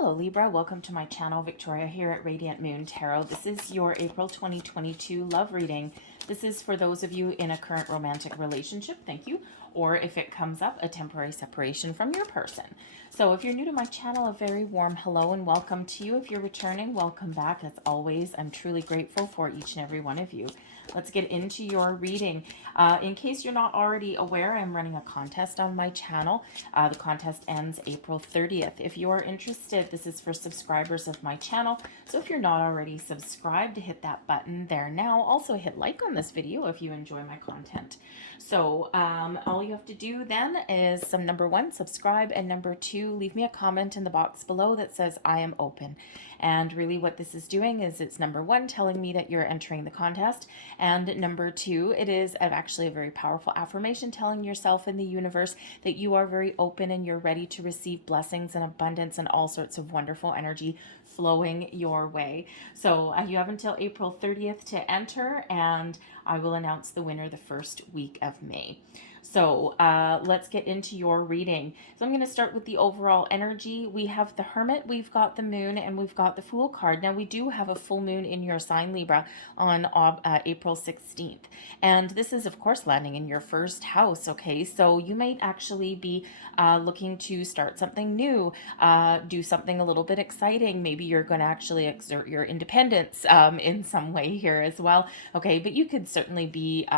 Hello Libra, welcome to my channel. Victoria here at Radiant Moon Tarot. This is your April 2022 love reading. This is for those of you in a current romantic relationship, thank you, or if it comes up, a temporary separation from your person. So if you're new to my channel, a very warm hello and welcome to you. If you're returning, welcome back. As always, I'm truly grateful for each and every one of you. Let's get into your reading. In case you're not already aware, I'm running a contest on my channel. The contest ends April 30th. If you are interested, this is for subscribers of my channel. So if you're not already subscribed, hit that button there now. Also hit like on this video if you enjoy my content. So all you have to do then is number one, subscribe, and number two, leave me a comment in the box below that says I am open. And really what this is doing is it's number one, telling me that you're entering the contest. And number two, it is actually a very powerful affirmation telling yourself in the universe that you are very open and you're ready to receive blessings and abundance and all sorts of wonderful energy flowing your way. So you have until April 30th to enter, and I will announce the winner the first week of May. So let's get into your reading. So I'm going to start with the overall energy. We have the Hermit, we've got the Moon, and we've got the Fool card. Now we do have a full moon in your sign, Libra, on April 16th. And this is, of course, landing in your first house, okay? So you might actually be looking to start something new, do something a little bit exciting. Maybe you're going to actually exert your independence in some way here as well, okay? But you could certainly be,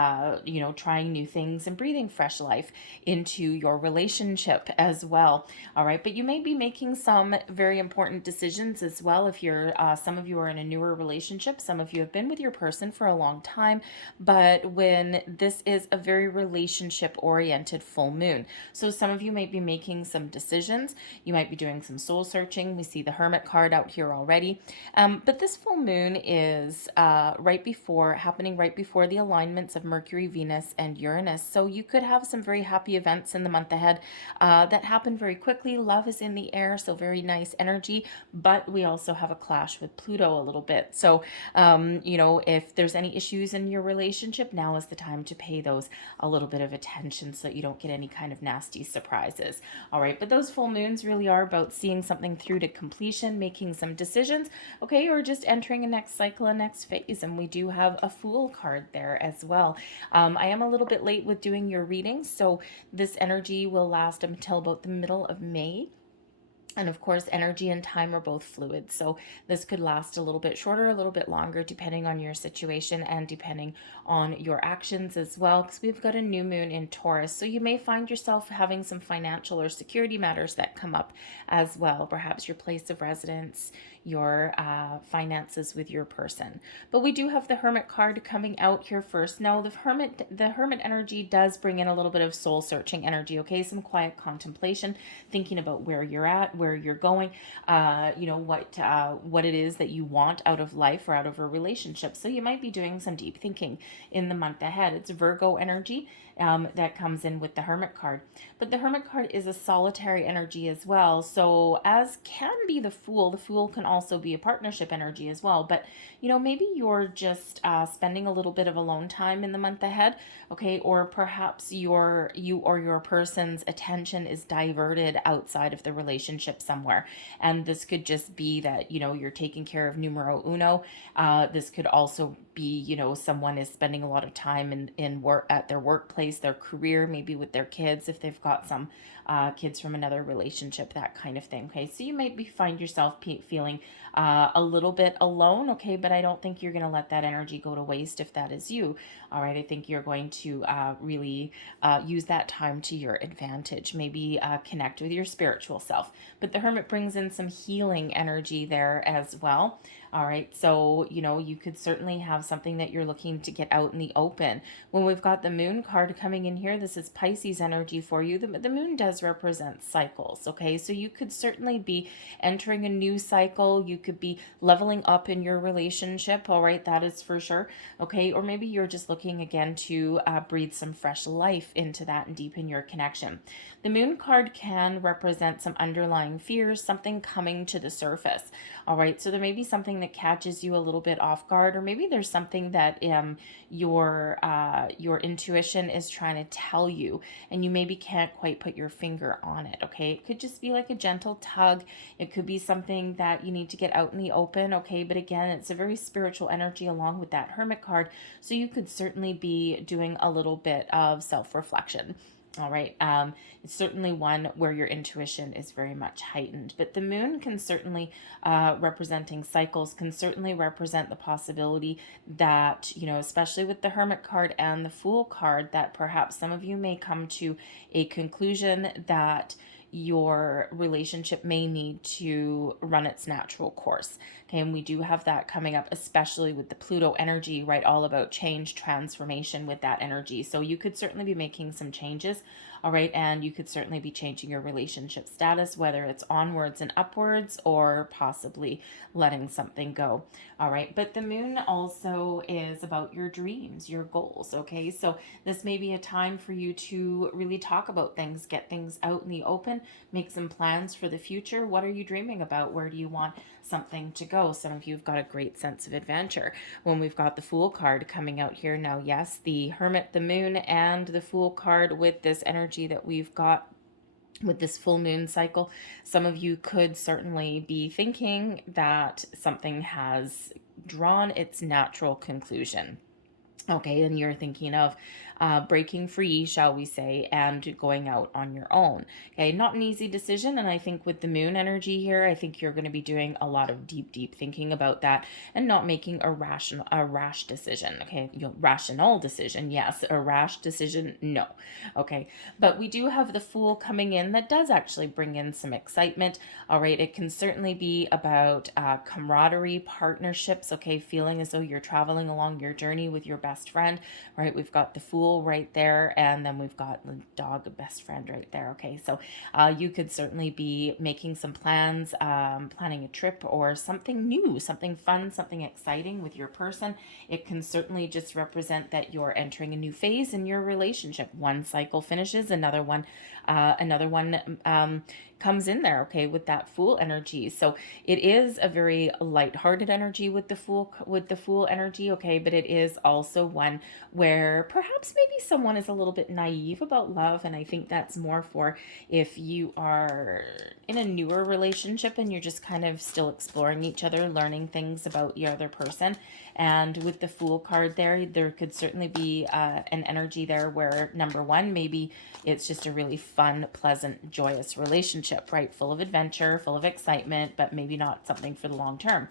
trying new things and breathing fresh life into your relationship as well. All right, but you may be making some very important decisions as well. If you're some of you are in a newer relationship, some of you have been with your person for a long time, but when this is a very relationship oriented full moon, so some of you might be making some decisions. You might be doing some soul searching. We see the Hermit card out here already, but this full moon is happening right before the alignments of Mercury, Venus, and Uranus. So you could have some very happy events in the month ahead that happen very quickly. Love is in the air, so very nice energy, but we also have a clash with Pluto a little bit. So, if there's any issues in your relationship, now is the time to pay those a little bit of attention so that you don't get any kind of nasty surprises. All right, but those full moons really are about seeing something through to completion, making some decisions, okay, or just entering a next cycle, a next phase. And we do have a Fool card there as well. I am a little bit late with doing your readings, so this energy will last until about the middle of May. And of course, energy and time are both fluid. So this could last a little bit shorter, a little bit longer, depending on your situation and depending on your actions as well, because we've got a new moon in Taurus. So you may find yourself having some financial or security matters that come up as well. Perhaps your place of residence, your finances with your person. But we do have the Hermit card coming out here first. Now the Hermit energy does bring in a little bit of soul searching energy, okay? Some quiet contemplation, thinking about where you're at, where you're going, what it is that you want out of life or out of a relationship. So you might be doing some deep thinking in the month ahead. It's Virgo energy that comes in with the Hermit card. But the Hermit card is a solitary energy as well. So as can be the Fool can also be a partnership energy as well. But, maybe you're just spending a little bit of alone time in the month ahead, okay? Or perhaps you or your person's attention is diverted outside of the relationship somewhere. And this could just be that, you're taking care of numero uno. This could also be, someone is spending a lot of time in work at their workplace, their career, maybe with their kids, if they've got some kids from another relationship, that kind of thing. Okay, so you might find yourself feeling a little bit alone, okay, but I don't think you're going to let that energy go to waste if that is you. All right, I think you're going to really use that time to your advantage, maybe connect with your spiritual self. But the Hermit brings in some healing energy there as well. All right, so, you could certainly have something that you're looking to get out in the open. When we've got the Moon card coming in here, this is Pisces energy for you. The Moon does represent cycles, okay? So you could certainly be entering a new cycle. You could be leveling up in your relationship, all right? That is for sure, okay? Or maybe you're just looking again to breathe some fresh life into that and deepen your connection. The Moon card can represent some underlying fears, something coming to the surface, all right? So there may be something that catches you a little bit off guard, or maybe there's something that your intuition is trying to tell you, and you maybe can't quite put your finger on it. Okay, it could just be like a gentle tug. It could be something that you need to get out in the open. Okay, but again, it's a very spiritual energy along with that Hermit card, so you could certainly be doing a little bit of self-reflection. All right. It's certainly one where your intuition is very much heightened. But the moon can certainly, representing cycles, can certainly represent the possibility that, especially with the Hermit card and the Fool card, that perhaps some of you may come to a conclusion that your relationship may need to run its natural course. Okay, and we do have that coming up, especially with the Pluto energy, right? All about change, transformation with that energy. So you could certainly be making some changes, all right, and you could certainly be changing your relationship status, whether it's onwards and upwards or possibly letting something go, all right. But the moon also is about your dreams, your goals, okay? So this may be a time for you to really talk about things, get things out in the open, make some plans for the future. What are you dreaming about? Where do you want something to go? Some of you have got a great sense of adventure. When we've got the Fool card coming out here now, yes, the Hermit, the Moon, and the Fool card with this energy that we've got with this full moon cycle, some of you could certainly be thinking that something has drawn its natural conclusion. Okay, and you're thinking of breaking free, shall we say, and going out on your own. Okay, not an easy decision. And I think with the moon energy here, I think you're going to be doing a lot of deep thinking about that and not making a rash decision. Okay, rational decision, yes. A rash decision, no. Okay, but we do have the Fool coming in that does actually bring in some excitement. All right, it can certainly be about camaraderie, partnerships. Okay, feeling as though you're traveling along your journey with your best friend, right? We've got the Fool right there, and then we've got the dog, best friend right there. Okay, so you could certainly be making some plans, planning a trip or something new, something fun, something exciting with your person. It can certainly just represent that you're entering a new phase in your relationship. One cycle finishes, another one comes in there, okay, with that Fool energy. So it is a very lighthearted energy with the Fool energy, okay, but it is also one where perhaps maybe someone is a little bit naive about love, and I think that's more for if you are in a newer relationship and you're just kind of still exploring each other, learning things about your other person. And with the Fool card there could certainly be an energy there where, number one, maybe it's just a really fun, pleasant, joyous relationship, right? Full of adventure, full of excitement, but maybe not something for the long term.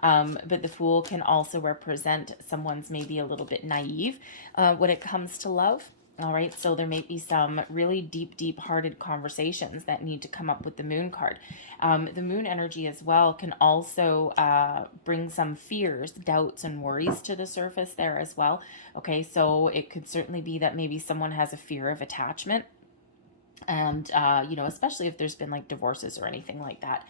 But the Fool can also represent someone's maybe a little bit naive when it comes to love. All right, so there may be some really deep-hearted conversations that need to come up with the Moon card. The Moon energy as well can also bring some fears, doubts, and worries to the surface there as well. Okay, so it could certainly be that maybe someone has a fear of attachment. And, especially if there's been like divorces or anything like that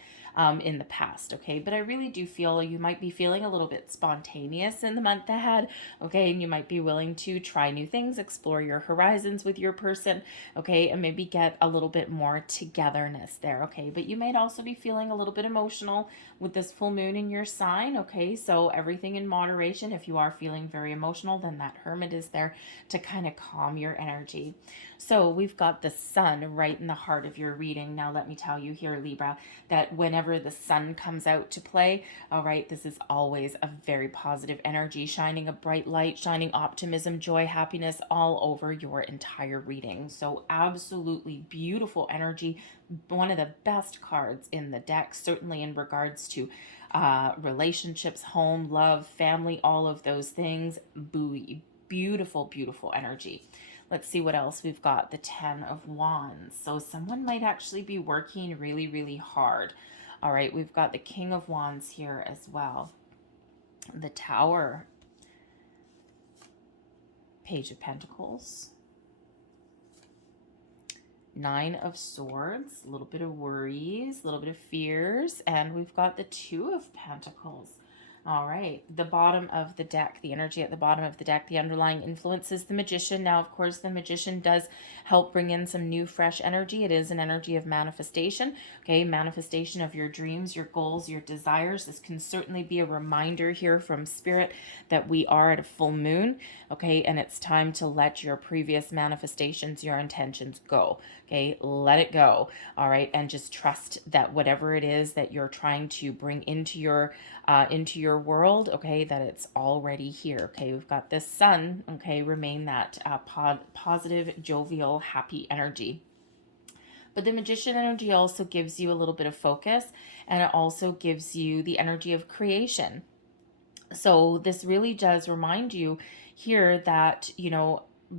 in the past, okay? But I really do feel you might be feeling a little bit spontaneous in the month ahead, okay? And you might be willing to try new things, explore your horizons with your person, okay? And maybe get a little bit more togetherness there, okay? But you might also be feeling a little bit emotional with this full moon in your sign, okay? So everything in moderation. If you are feeling very emotional, then that Hermit is there to kind of calm your energy. So we've got the Sun right in the heart of your reading. Now let me tell you here, Libra, that whenever the Sun comes out to play, all right, this is always a very positive energy, shining a bright light, shining optimism, joy, happiness all over your entire reading. So absolutely beautiful energy. One of the best cards in the deck, certainly in regards to relationships, home, love, family, all of those things. Buoy, beautiful energy. Let's see what else we've got. The 10 of Wands. So someone might actually be working really hard. All right, we've got the King of Wands here as well. The Tower. Page of Pentacles. 9 of Swords. A little bit of worries, a little bit of fears. And we've got the 2 of Pentacles. All right, the bottom of the deck, the energy at the bottom of the deck, the underlying influence is the Magician. Now, of course, the Magician does help bring in some new, fresh energy. It is an energy of manifestation, okay? Manifestation of your dreams, your goals, your desires. This can certainly be a reminder here from Spirit that we are at a full moon, okay? And it's time to let your previous manifestations, your intentions go, okay? Let it go, all right? And just trust that whatever it is that you're trying to bring into your world, okay, that it's already here. Okay, we've got this sun, okay, remain that positive, jovial, happy energy. But the Magician energy also gives you a little bit of focus, and it also gives you the energy of creation. So this really does remind you here that,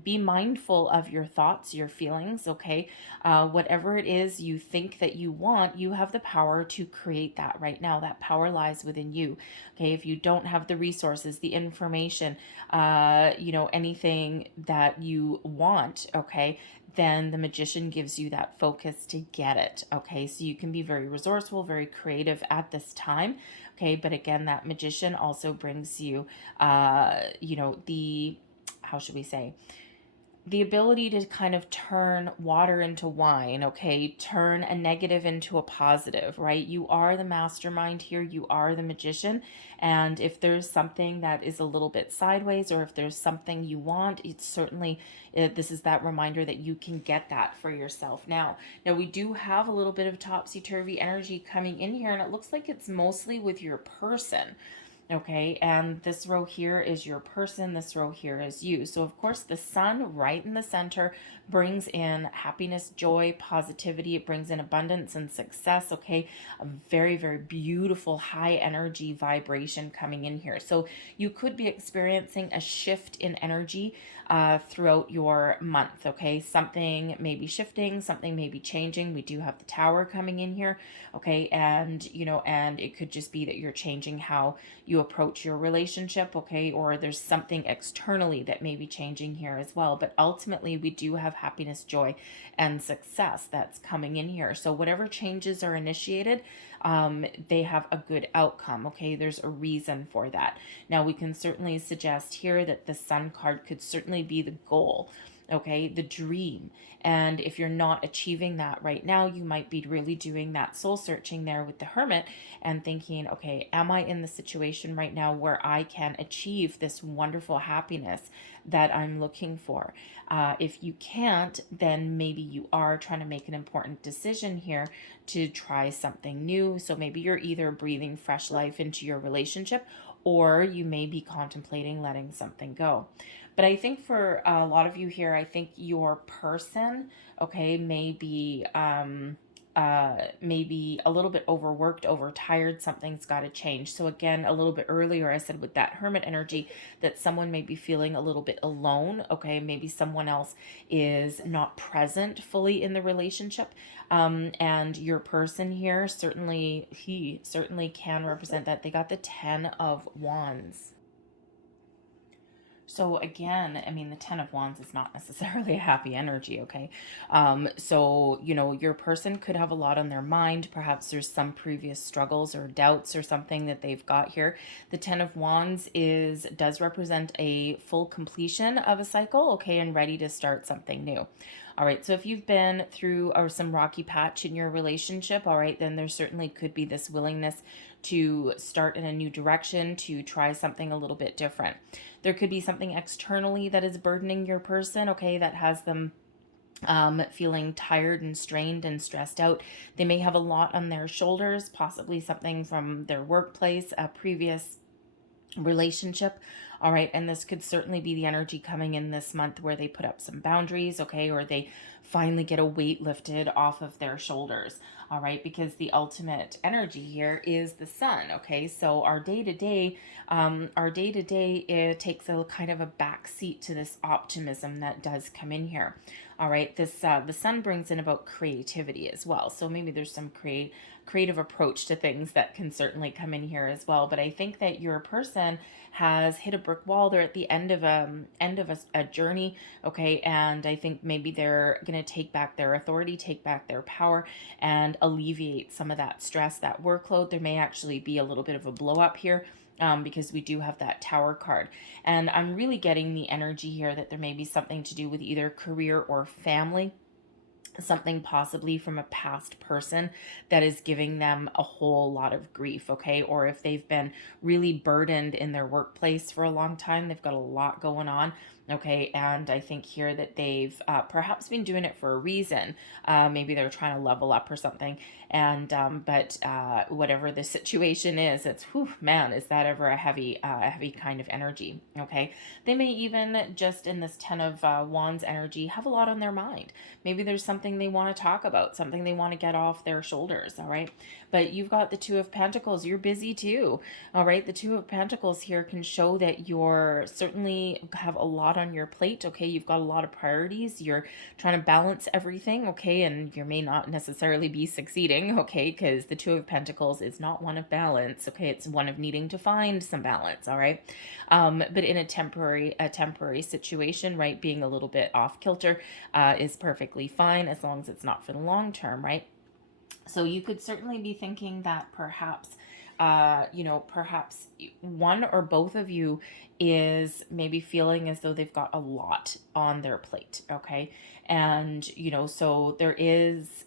be mindful of your thoughts, your feelings, okay? Whatever it is you think that you want, you have the power to create that right now. That power lies within you, okay? If you don't have the resources, the information, anything that you want, okay, then the Magician gives you that focus to get it, okay? So you can be very resourceful, very creative at this time, okay? But again, that Magician also brings you, how should we say, the ability to kind of turn water into wine, okay? Turn a negative into a positive, right? You are the mastermind here. You are the Magician. And if there's something that is a little bit sideways, or if there's something you want, it's certainly, this is that reminder that you can get that for yourself. Now, we do have a little bit of topsy-turvy energy coming in here, and it looks like it's mostly with your person. Okay, and this row here is your person, this row here is you. So of course the sun right in the center brings in happiness, joy, positivity. It brings in abundance and success, okay? A very, very beautiful high energy vibration coming in here. So you could be experiencing a shift in energy throughout your month, okay? Something may be shifting, something may be changing. We do have the tower coming in here, okay? And, and it could just be that you're changing how you approach your relationship, okay? Or there's something externally that may be changing here as well. But ultimately, we do have happiness, joy, and success that's coming in here. So whatever changes are initiated, they have a good outcome, okay? There's a reason for that. Now, we can certainly suggest here that the Sun card could certainly be the goal, okay, the dream. And if you're not achieving that right now, you might be really doing that soul searching there with the Hermit and thinking, okay, am I in the situation right now where I can achieve this wonderful happiness that I'm looking for? If you can't, then maybe you are trying to make an important decision here to try something new. So maybe you're either breathing fresh life into your relationship, or you may be contemplating letting something go. But I think for a lot of you here, I think your person, okay, may be maybe a little bit overworked, overtired. Something's got to change. So again, a little bit earlier, I said with that Hermit energy that someone may be feeling a little bit alone. Okay, maybe someone else is not present fully in the relationship. And your person here, he certainly can represent that. They got the 10 of Wands. So again, I mean, the 10 of Wands is not necessarily a happy energy, okay? So, your person could have a lot on their mind. Perhaps there's some previous struggles or doubts or something that they've got here. The 10 of Wands does represent a full completion of a cycle, okay, and ready to start something new. All right, so if you've been through some rocky patch in your relationship, all right, then there certainly could be this willingness to start in a new direction, to try something a little bit different. There could be something externally that is burdening your person, okay, that has them feeling tired and strained and stressed out. They may have a lot on their shoulders, possibly something from their workplace, a previous relationship. All right, and this could certainly be the energy coming in this month where they put up some boundaries, okay, or they finally get a weight lifted off of their shoulders. All right, because the ultimate energy here is the sun, okay? So our day-to-day it takes a kind of a back seat to this optimism that does come in here. All right, the sun brings in about creativity as well. So maybe there's some creative approach to things that can certainly come in here as well. But I think that your person has hit a brick wall. They're at the end of a journey, okay? And I think maybe they're going to take back their authority, take back their power, and alleviate some of that stress, that workload. There may actually be a little bit of a blow up here because we do have that Tower card. And I'm really getting the energy here that there may be something to do with either career or family, something possibly from a past person that is giving them a whole lot of grief, okay? Or if they've been really burdened in their workplace for a long time, they've got a lot going on, okay? And I think here that they've perhaps been doing it for a reason. Maybe they're trying to level up or something. And but whatever the situation is, it's, whew, man, is that ever a heavy kind of energy, okay? They may even just in this 10 of Wands energy have a lot on their mind. Maybe there's something they want to talk about, something they want to get off their shoulders, all right? But you've got the Two of Pentacles. You're busy too, all right? The Two of Pentacles here can show that you're certainly have a lot on your plate, okay? You've got a lot of priorities. You're trying to balance everything, okay? And you may not necessarily be succeeding, okay? Because the Two of Pentacles is not one of balance, okay? It's one of needing to find some balance, all right? But in a temporary situation, right? Being a little bit off kilter is perfectly fine as long as it's not for the long term, right? So you could certainly be thinking that perhaps, perhaps one or both of you is maybe feeling as though they've got a lot on their plate, okay? And, so there is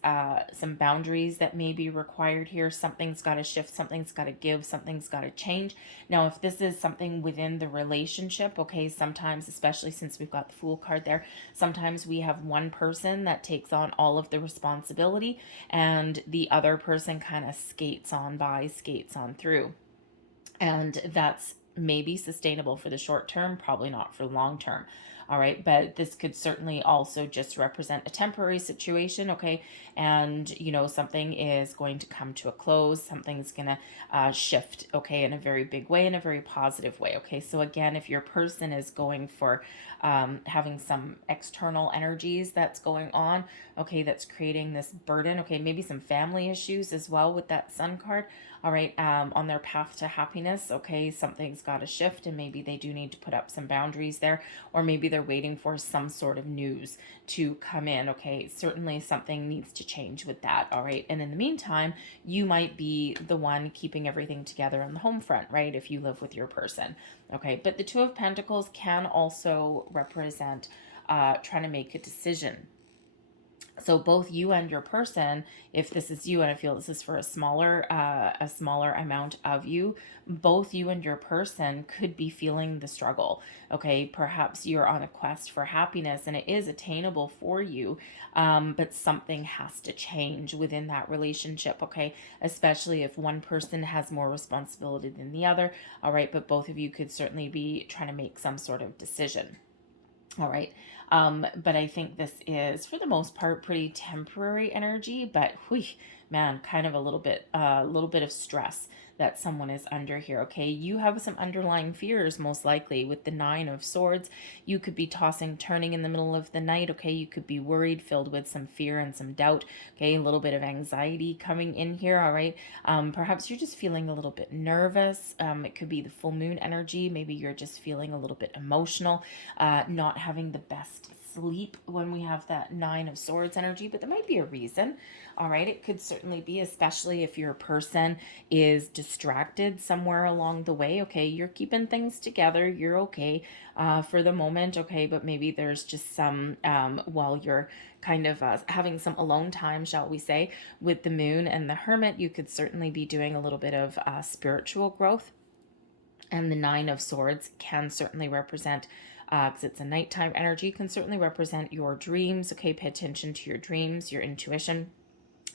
some boundaries that may be required here. Something's got to shift, something's got to give, something's got to change. Now, if this is something within the relationship, okay, sometimes, especially since we've got the Fool card there, sometimes we have one person that takes on all of the responsibility and the other person kind of skates on by, skates on through. And that's maybe sustainable for the short term, probably not for long term. All right, but this could certainly also just represent a temporary situation, okay? And, something is going to come to a close, something's going to shift, okay, in a very big way, in a very positive way, okay? So again, if your person is going for having some external energies that's going on, okay, that's creating this burden, okay, maybe some family issues as well with that Sun card, all right, on their path to happiness, okay, something's got to shift and maybe they do need to put up some boundaries there, or maybe they're waiting for some sort of news to come in, okay, certainly something needs to change with that, all right, and in the meantime, you might be the one keeping everything together on the home front, right, if you live with your person, okay, but the Two of Pentacles can also represent trying to make a decision. So both you and your person, if this is you, and I feel this is for a smaller amount of you, both you and your person could be feeling the struggle. Okay, perhaps you're on a quest for happiness, and it is attainable for you, but something has to change within that relationship. Okay, especially if one person has more responsibility than the other. All right, but both of you could certainly be trying to make some sort of decision. All right. But I think this is, for the most part, pretty temporary energy, but man, kind of a little bit of stress that someone is under here, okay? You have some underlying fears, most likely, with the Nine of Swords. You could be tossing, turning in the middle of the night, okay? You could be worried, filled with some fear and some doubt, okay? A little bit of anxiety coming in here, all right? Perhaps you're just feeling a little bit nervous. It could be the full moon energy. Maybe you're just feeling a little bit emotional, not having the best sleep when we have that Nine of Swords energy, but there might be a reason. All right, it could certainly be, especially if your person is distracted somewhere along the way. Okay, you're keeping things together, you're okay for the moment, okay, but maybe there's just some while you're kind of having some alone time, shall we say, with the moon and the Hermit, you could certainly be doing a little bit of spiritual growth. And the Nine of Swords can certainly represent, because it's a nighttime energy, can certainly represent your dreams. Okay, pay attention to your dreams, your intuition.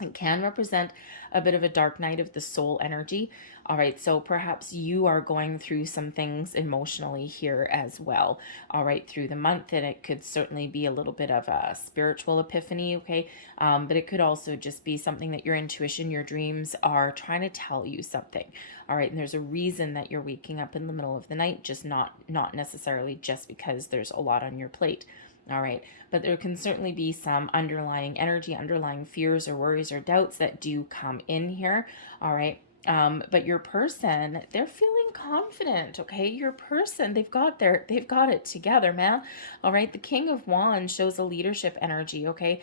It can represent a bit of a dark night of the soul energy. All right, so perhaps you are going through some things emotionally here as well. All right, through the month, and it could certainly be a little bit of a spiritual epiphany, okay? But it could also just be something that your intuition, your dreams are trying to tell you something. All right, and there's a reason that you're waking up in the middle of the night, just not necessarily just because there's a lot on your plate. All right, but there can certainly be some underlying energy, underlying fears or worries or doubts that do come in here. All right, but your person, they're feeling confident, okay? Your person, they've got it together, man. All right, the King of Wands shows a leadership energy, okay?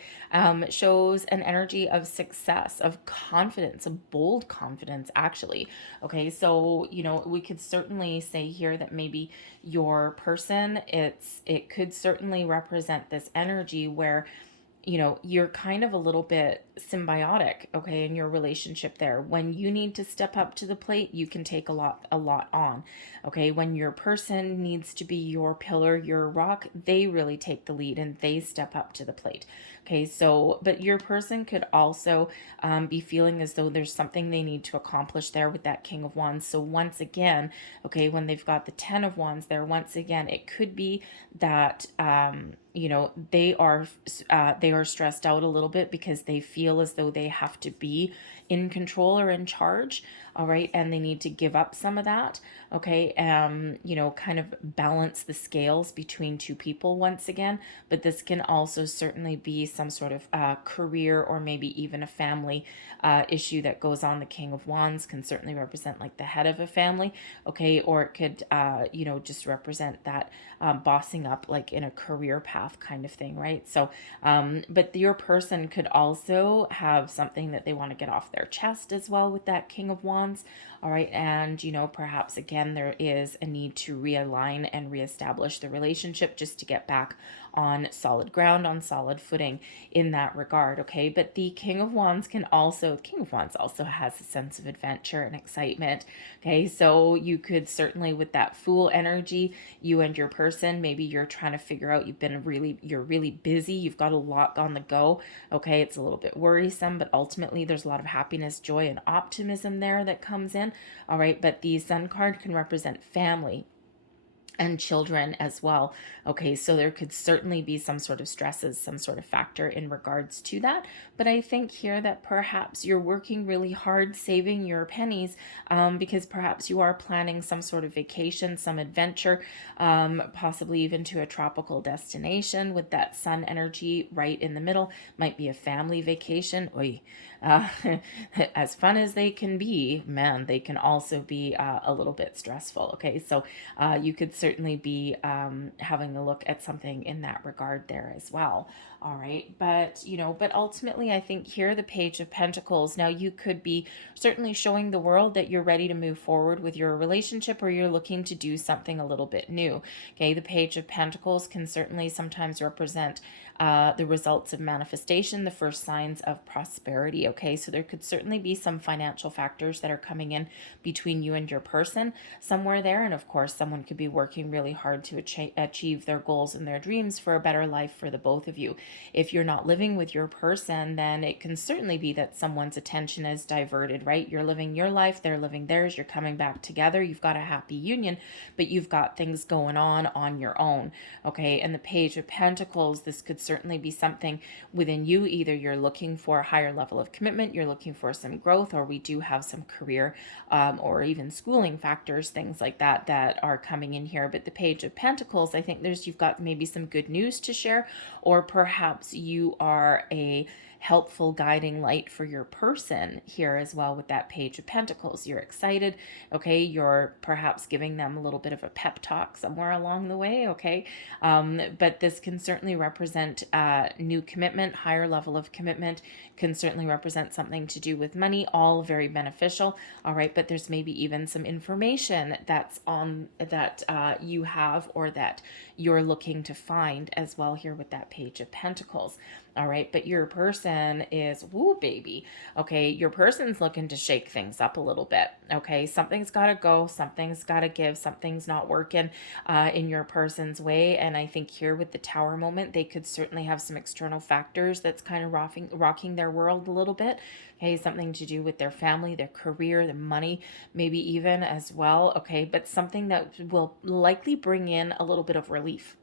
Shows an energy of success, of confidence, of bold confidence, actually. Okay, so we could certainly say here that maybe your person, it could certainly represent this energy where you're kind of a little bit symbiotic, okay, in your relationship there. When you need to step up to the plate, you can take a lot on, okay? When your person needs to be your pillar, your rock, they really take the lead and they step up to the plate. Okay, so, but your person could also be feeling as though there's something they need to accomplish there with that King of Wands. So once again, okay, when they've got the Ten of Wands there, once again, it could be that they are stressed out a little bit because they feel as though they have to be in control or in charge. All right, and they need to give up some of that. Okay, kind of balance the scales between two people once again. But this can also certainly be some sort of career or maybe even a family issue that goes on. The King of Wands can certainly represent like the head of a family. Okay, or it could just represent that bossing up like in a career path kind of thing, right? So but your person could also have something that they want to get off their chest as well with that King of Wands. All right, and perhaps again there is a need to realign and reestablish the relationship just to get back on solid ground, on solid footing in that regard. Okay, but the King of Wands also has a sense of adventure and excitement. Okay, so you could certainly, with that Fool energy, you and your person, maybe you're trying to figure out, you're really busy, you've got a lot on the go. Okay, it's a little bit worrisome, but ultimately there's a lot of happiness, joy, and optimism there that comes in. All right, but the Sun card can represent family and children as well. Okay, so there could certainly be some sort of stresses, some sort of factor in regards to that. But I think here that perhaps you're working really hard saving your pennies because perhaps you are planning some sort of vacation, some adventure, possibly even to a tropical destination with that Sun energy right in the middle. Might be a family vacation. Oy. Uh, as fun as they can be, man, they can also be a little bit stressful. Okay, so you could certainly be having a look at something in that regard there as well. All right, but ultimately, I think here the Page of Pentacles. Now, you could be certainly showing the world that you're ready to move forward with your relationship, or you're looking to do something a little bit new. Okay, the Page of Pentacles can certainly sometimes represent the results of manifestation, the first signs of prosperity. Okay, so there could certainly be some financial factors that are coming in between you and your person somewhere there. And of course, someone could be working really hard to achieve their goals and their dreams for a better life for the both of you. If you're not living with your person, then it can certainly be that someone's attention is diverted, right? You're living your life, they're living theirs, you're coming back together, you've got a happy union, but you've got things going on your own. Okay, and the Page of Pentacles, this could certainly be something within you. Either you're looking for a higher level of commitment, you're looking for some growth, or we do have some career or even schooling factors, things like that are coming in here. But the Page of Pentacles, I think you've got maybe some good news to share, or perhaps you are a helpful guiding light for your person here as well with that Page of Pentacles. You're excited, okay? You're perhaps giving them a little bit of a pep talk somewhere along the way, okay? But this can certainly represent new commitment, higher level of commitment, can certainly represent something to do with money, all very beneficial, all right? But there's maybe even some information that's on that you have or that you're looking to find as well here with that Page of Pentacles. All right, but your person is, woo, baby. Okay, your person's looking to shake things up a little bit. Okay, something's got to go, something's got to give, something's not working in your person's way. And I think here with the Tower moment, they could certainly have some external factors that's kind of rocking their world a little bit. Okay, something to do with their family, their career, their money, maybe even as well. Okay, but something that will likely bring in a little bit of relief.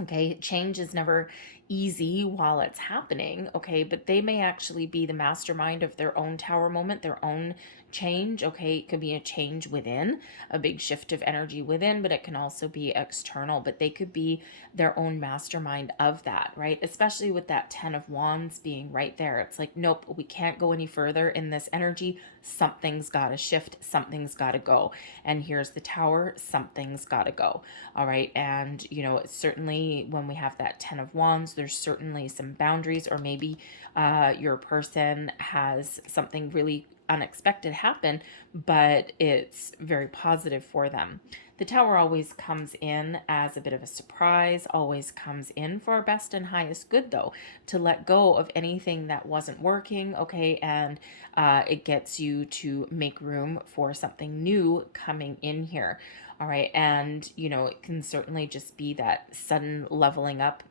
Okay, change is never easy while it's happening, okay, but they may actually be the mastermind of their own tower moment, their own change, okay. It could be a change within, a big shift of energy within, but it can also be external, but they could be their own mastermind of that, right? Especially with that 10 of Wands being right there. It's like, nope, we can't go any further in this energy. Something's got to shift, something's got to go. And here's the Tower, something's got to go. All right. And, certainly when we have that 10 of Wands, there's certainly some boundaries, or maybe your person has something really unexpected happen, but it's very positive for them. The Tower always comes in as a bit of a surprise, always comes in for our best and highest good, though, to let go of anything that wasn't working, okay, and it gets you to make room for something new coming in here. All right. And, it can certainly just be that sudden leveling up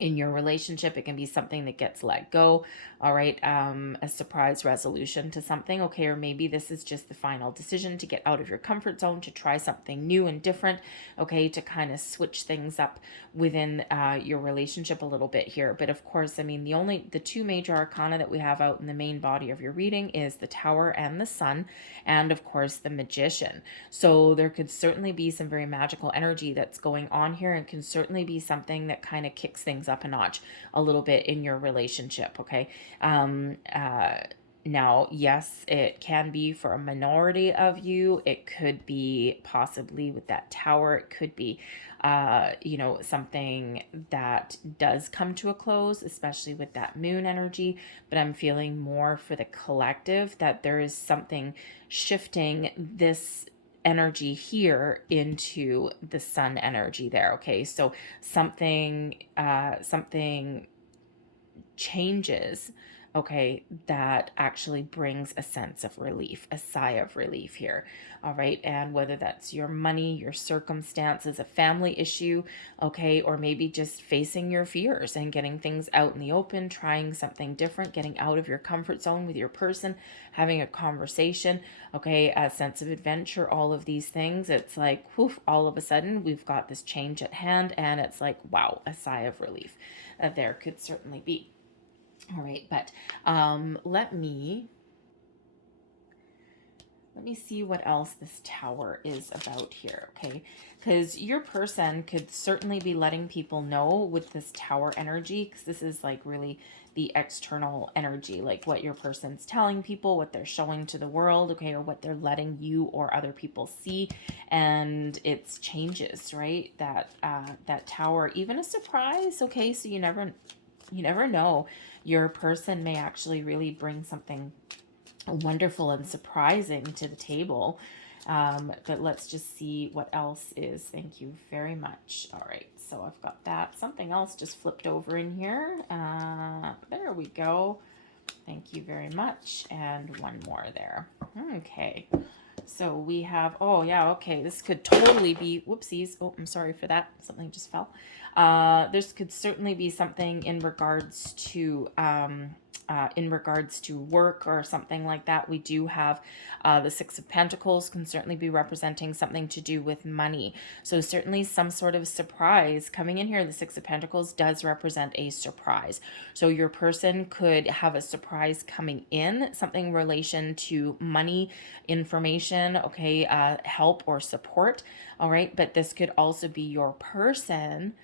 in your relationship. It can be something that gets let go. All right. A surprise resolution to something. Okay. Or maybe this is just the final decision to get out of your comfort zone, to try something new and different. Okay. To kind of switch things up within your relationship a little bit here. But of course, I mean, the two major arcana that we have out in the main body of your reading is the Tower and the Sun, and of course the Magician. So there could certainly be some very magical energy that's going on here, and can certainly be something that kind of kicks things up a notch a little bit in your relationship. Okay. Now, yes, it can be for a minority of you. It could be possibly with that Tower. It could be, something that does come to a close, especially with that Moon energy. But I'm feeling more for the collective, that there is something shifting this energy here into the Sun energy there. Okay. So something changes, okay, that actually brings a sense of relief, a sigh of relief here. All right. And whether that's your money, your circumstances, a family issue, okay, or maybe just facing your fears and getting things out in the open, trying something different, getting out of your comfort zone with your person, having a conversation, okay, a sense of adventure, all of these things. It's like, whoof, all of a sudden we've got this change at hand, and it's like, wow, a sigh of relief. There could certainly be. All right, but let me see what else this Tower is about here, okay? Because your person could certainly be letting people know with this Tower energy, because this is like really the external energy, like what your person's telling people, what they're showing to the world, okay, or what they're letting you or other people see, and it's changes, right? That Tower, even a surprise, okay? So you never know. Your person may actually really bring something wonderful and surprising to the table. But let's just see what else is. Thank you very much. All right, so I've got that. Something else just flipped over in here. There we go. Thank you very much. And one more there. Okay. So we have, oh yeah, okay, this could totally be, whoopsies. Oh, I'm sorry for that. Something just fell. This could certainly be something in regards to work or something like that. We do have the Six of Pentacles can certainly be representing something to do with money. So certainly some sort of surprise coming in here. The Six of Pentacles does represent a surprise. So your person could have a surprise coming in, something in relation to money, information, okay, help or support. All right. But this could also be your person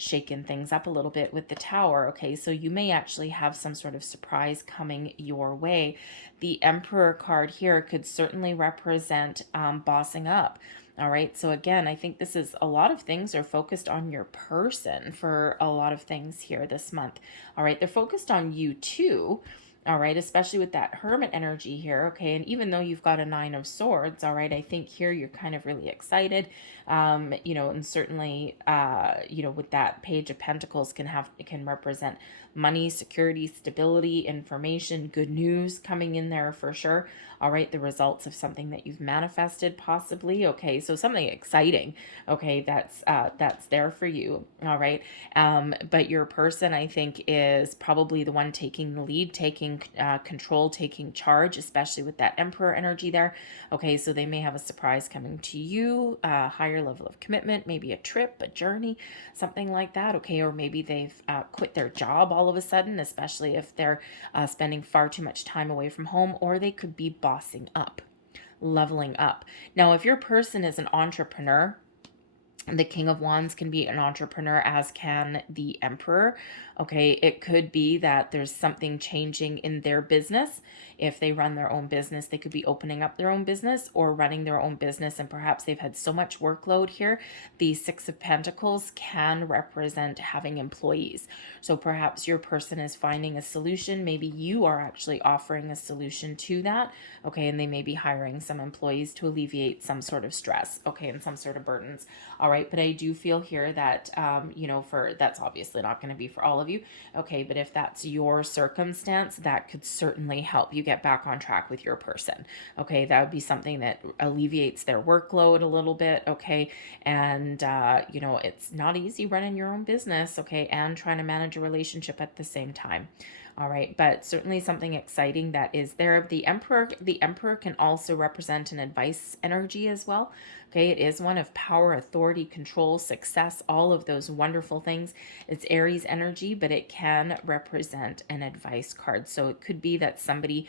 shaken things up a little bit with the Tower. Okay, so you may actually have some sort of surprise coming your way. The Emperor card here could certainly represent bossing up. All right, so again, I think this is a lot of things are focused on your person for a lot of things here this month. All right, they're focused on you too. All right, especially with that Hermit energy here. Okay, and even though you've got a Nine of Swords, all right, I think here you're kind of really excited. And certainly, with that Page of Pentacles can represent money, security, stability, information, good news coming in there for sure. All right, the results of something that you've manifested possibly. Okay, so something exciting. Okay, that's there for you. All right, but your person, I think, is probably the one taking the lead, taking control, taking charge, especially with that Emperor energy there. Okay, so they may have a surprise coming to you, higher higher level of commitment, maybe a trip, a journey, something like that, okay? Or maybe they've quit their job all of a sudden, especially if they're spending far too much time away from home, or they could be bossing up, leveling up. Now, if your person is an entrepreneur, the King of Wands can be an entrepreneur, as can the Emperor. Okay, it could be that there's something changing in their business. If they run their own business, they could be opening up their own business or running their own business, and perhaps they've had so much workload here. The Six of Pentacles can represent having employees. So perhaps your person is finding a solution. Maybe you are actually offering a solution to that. Okay, and they may be hiring some employees to alleviate some sort of stress, okay, and some sort of burdens. All right, but I do feel here that, for that's obviously not going to be for all of you. Okay, but if that's your circumstance, that could certainly help you get back on track with your person. Okay, that would be something that alleviates their workload a little bit. Okay, and, it's not easy running your own business. Okay, and trying to manage a relationship at the same time. All right, but certainly something exciting that is there. The Emperor can also represent an advice energy as well. Okay, it is one of power, authority, control, success, all of those wonderful things. It's Aries energy, but it can represent an advice card. So it could be that somebody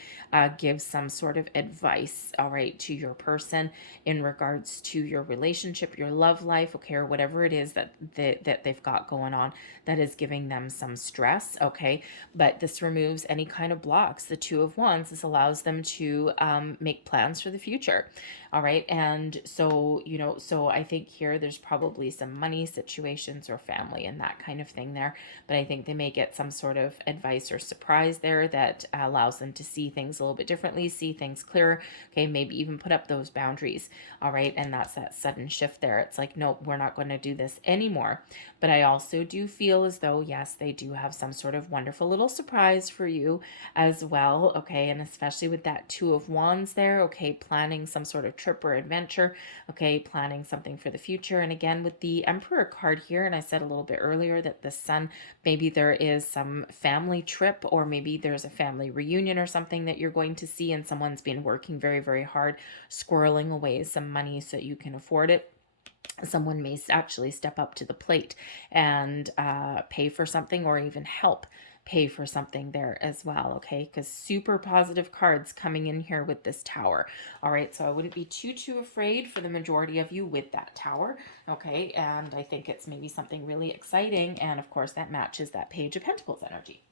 gives some sort of advice, all right, to your person in regards to your relationship, your love life, okay, or whatever it is that they've got going on that is giving them some stress, okay. But this removes any kind of blocks. The Two of Wands, this allows them to make plans for the future. All right. And so, so I think here there's probably some money situations or family and that kind of thing there. But I think they may get some sort of advice or surprise there that allows them to see things a little bit differently, see things clearer. Okay. Maybe even put up those boundaries. All right. And that's that sudden shift there. It's like, nope, we're not going to do this anymore. But I also do feel as though, yes, they do have some sort of wonderful little surprise for you as well. Okay. And especially with that Two of Wands there. Okay. Planning some sort of trip or adventure. Okay. Planning something for the future. And again, with the Emperor card here, and I said a little bit earlier that the Sun, maybe there is some family trip, or maybe there's a family reunion or something that you're going to see, and someone's been working very, very hard, squirreling away some money so you can afford it. Someone may actually step up to the plate and pay for something, or even help pay for something there as well. Okay, because super positive cards coming in here with this Tower. All right, so I wouldn't be too afraid for the majority of you with that Tower. Okay, and I think it's maybe something really exciting, and of course that matches that Page of Pentacles energy.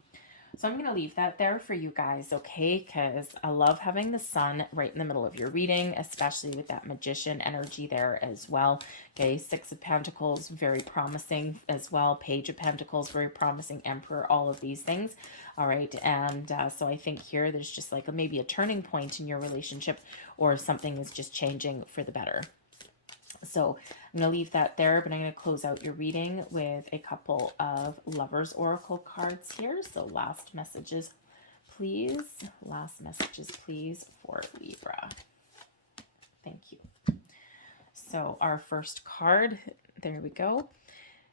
So I'm going to leave that there for you guys, okay? Because I love having the Sun right in the middle of your reading, especially with that Magician energy there as well. Okay, Six of Pentacles, very promising as well. Page of Pentacles, very promising. Emperor, all of these things. All right, and so I think here there's just like maybe a turning point in your relationship, or something is just changing for the better. So I'm going to leave that there, but I'm going to close out your reading with a couple of Lovers Oracle cards here. So last messages, please. Last messages, please, for Libra. Thank you. So our first card, there we go.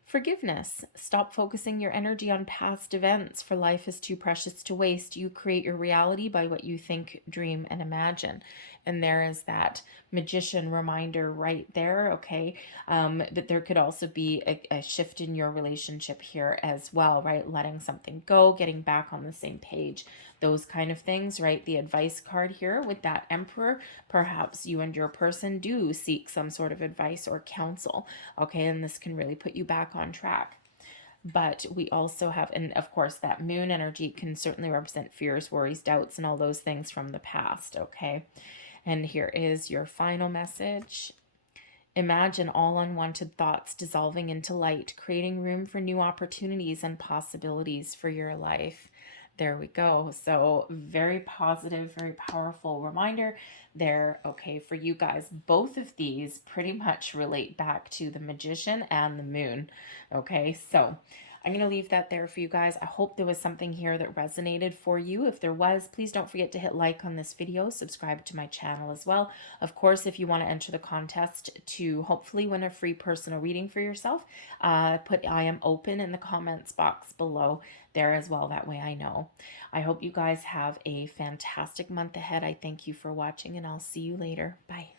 Forgiveness. Stop focusing your energy on past events, for life is too precious to waste. You create your reality by what you think, dream, and imagine. And there is that Magician reminder right there, okay? But there could also be a shift in your relationship here as well, right? Letting something go, getting back on the same page, those kind of things, right? The advice card here with that Emperor, perhaps you and your person do seek some sort of advice or counsel, okay? And this can really put you back on track. But we also have, and of course that Moon energy can certainly represent fears, worries, doubts, and all those things from the past, okay? And here is your final message. Imagine all unwanted thoughts dissolving into light, creating room for new opportunities and possibilities for your life. There we go. So very positive, very powerful reminder there. Okay, for you guys, both of these pretty much relate back to the Magician and the Moon. Okay, so I'm going to leave that there for you guys. I hope there was something here that resonated for you. If there was, please don't forget to hit like on this video, subscribe to my channel as well. Of course, if you want to enter the contest to hopefully win a free personal reading for yourself, put I am open in the comments box below there as well. That way I know. I hope you guys have a fantastic month ahead. I thank you for watching, and I'll see you later. Bye.